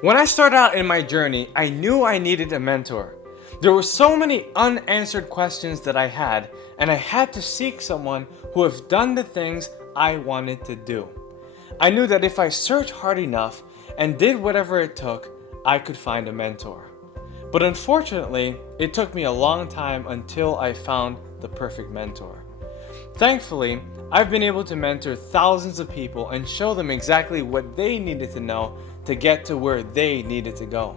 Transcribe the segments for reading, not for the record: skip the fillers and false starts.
When I started out in my journey, I knew I needed a mentor. There were so many unanswered questions that I had, and I had to seek someone who have done the things I wanted to do. I knew that if I searched hard enough and did whatever it took, I could find a mentor. But unfortunately, it took me a long time until I found the perfect mentor. Thankfully, I've been able to mentor thousands of people and show them exactly what they needed to know to get to where they needed to go.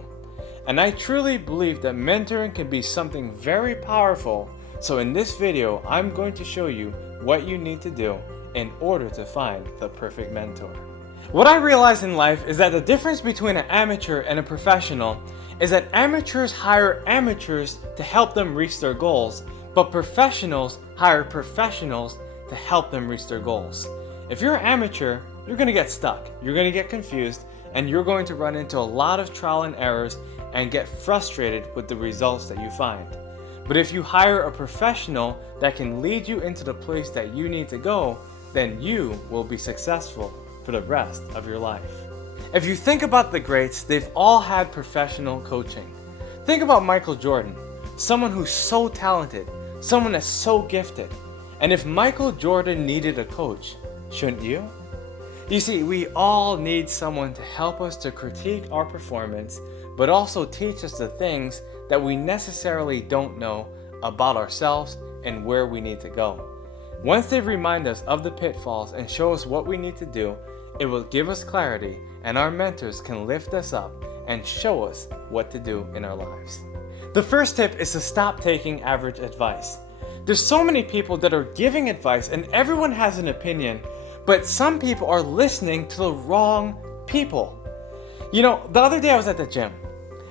And I truly believe that mentoring can be something very powerful. So in this video, I'm going to show you what you need to do in order to find the perfect mentor. What I realized in life is that the difference between an amateur and a professional is that amateurs hire amateurs to help them reach their goals, but professionals hire professionals to help them reach their goals. If you're an amateur, you're going to get stuck, you're going to get confused, and you're going to run into a lot of trial and errors and get frustrated with the results that you find. But if you hire a professional that can lead you into the place that you need to go, then you will be successful for the rest of your life. If you think about the greats, they've all had professional coaching. Think about Michael Jordan, someone who's so talented, someone that's so gifted. And if Michael Jordan needed a coach, shouldn't you? You see, we all need someone to help us to critique our performance, but also teach us the things that we necessarily don't know about ourselves and where we need to go. Once they remind us of the pitfalls and show us what we need to do, it will give us clarity, and our mentors can lift us up and show us what to do in our lives. The first tip is to stop taking average advice. There's so many people that are giving advice and everyone has an opinion, but some people are listening to the wrong people. You know, the other day I was at the gym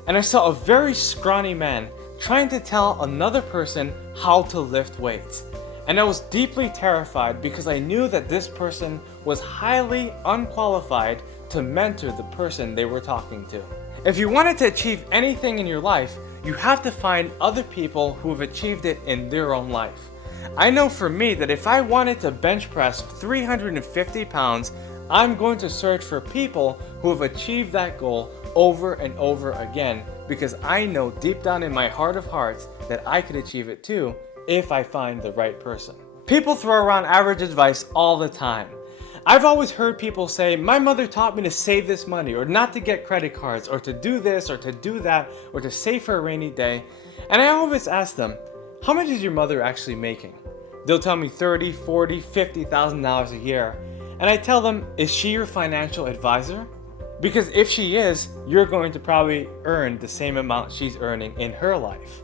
and I saw a very scrawny man trying to tell another person how to lift weights. And I was deeply terrified because I knew that this person was highly unqualified to mentor the person they were talking to. If you wanted to achieve anything in your life, you have to find other people who have achieved it in their own life. I know for me that if I wanted to bench press 350 pounds, I'm going to search for people who have achieved that goal over and over again, because I know deep down in my heart of hearts that I could achieve it too if I find the right person. People throw around average advice all the time. I've always heard people say, my mother taught me to save this money, or not to get credit cards, or to do this, or to do that, or to save for a rainy day. And I always ask them, how much is your mother actually making? They'll tell me $30,000, $40,000, $50,000 a year. And I tell them, is she your financial advisor? Because if she is, you're going to probably earn the same amount she's earning in her life.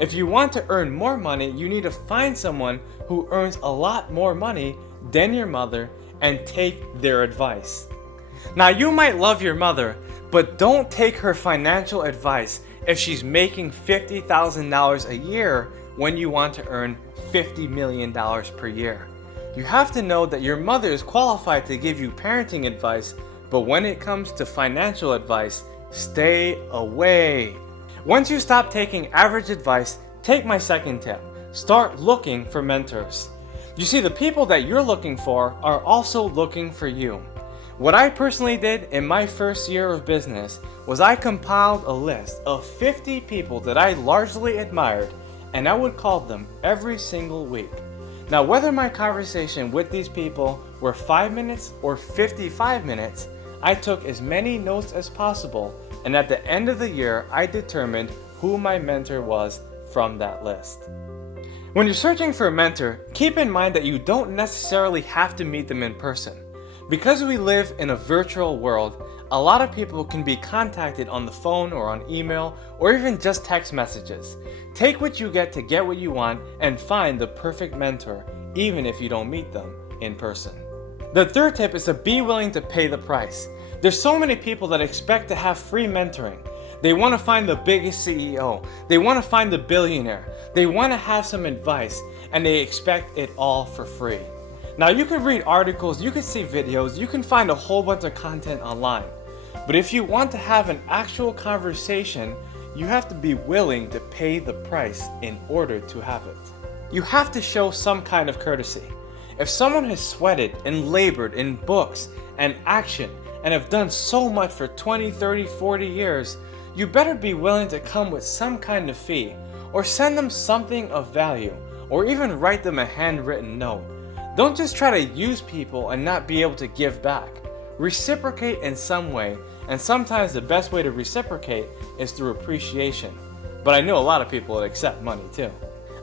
If you want to earn more money, you need to find someone who earns a lot more money than your mother and take their advice. Now, you might love your mother, but don't take her financial advice if she's making $50,000 a year when you want to earn $50 million per year. You have to know that your mother is qualified to give you parenting advice, but when it comes to financial advice, stay away. Once you stop taking average advice, take my second tip. Start looking for mentors. You see, the people that you're looking for are also looking for you. What I personally did in my first year of business was I compiled a list of 50 people that I largely admired, and I would call them every single week. Now, whether my conversation with these people were 5 minutes or 55 minutes, I took as many notes as possible, and at the end of the year, I determined who my mentor was from that list. When you're searching for a mentor, keep in mind that you don't necessarily have to meet them in person. Because we live in a virtual world, a lot of people can be contacted on the phone or on email or even just text messages. Take what you get to get what you want and find the perfect mentor, even if you don't meet them in person. The third tip is to be willing to pay the price. There's so many people that expect to have free mentoring. They want to find the biggest CEO. They want to find the billionaire. They want to have some advice, and they expect it all for free. Now, you can read articles, you can see videos, you can find a whole bunch of content online. But if you want to have an actual conversation, you have to be willing to pay the price in order to have it. You have to show some kind of courtesy. If someone has sweated and labored in books and action and have done so much for 20, 30, 40 years, you better be willing to come with some kind of fee, or send them something of value, or even write them a handwritten note. Don't just try to use people and not be able to give back. Reciprocate in some way, and sometimes the best way to reciprocate is through appreciation. But I know a lot of people that accept money too.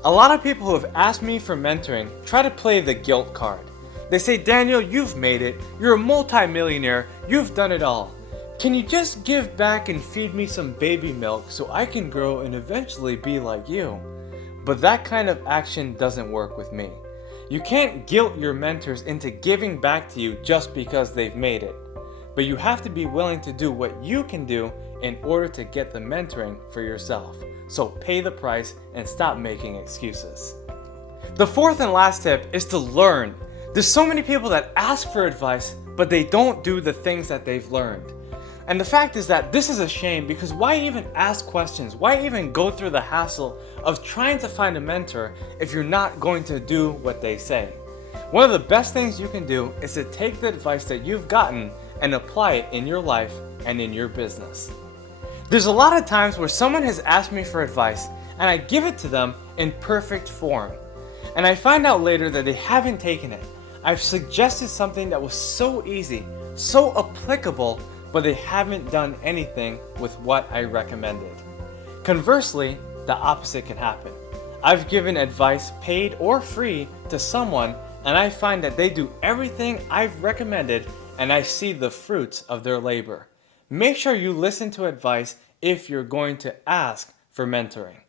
A lot of people who have asked me for mentoring try to play the guilt card. They say, Daniel, you've made it, you're a multi-millionaire, you've done it all. Can you just give back and feed me some baby milk so I can grow and eventually be like you? But that kind of action doesn't work with me. You can't guilt your mentors into giving back to you just because they've made it. But you have to be willing to do what you can do in order to get the mentoring for yourself. So pay the price and stop making excuses. The fourth and last tip is to learn. There's so many people that ask for advice, but they don't do the things that they've learned. And the fact is that this is a shame, because why even ask questions? Why even go through the hassle of trying to find a mentor if you're not going to do what they say? One of the best things you can do is to take the advice that you've gotten and apply it in your life and in your business. There's a lot of times where someone has asked me for advice and I give it to them in perfect form. And I find out later that they haven't taken it. I've suggested something that was so easy, so applicable, but they haven't done anything with what I recommended. Conversely, the opposite can happen. I've given advice, paid or free, to someone, and I find that they do everything I've recommended, and I see the fruits of their labor. Make sure you listen to advice if you're going to ask for mentoring.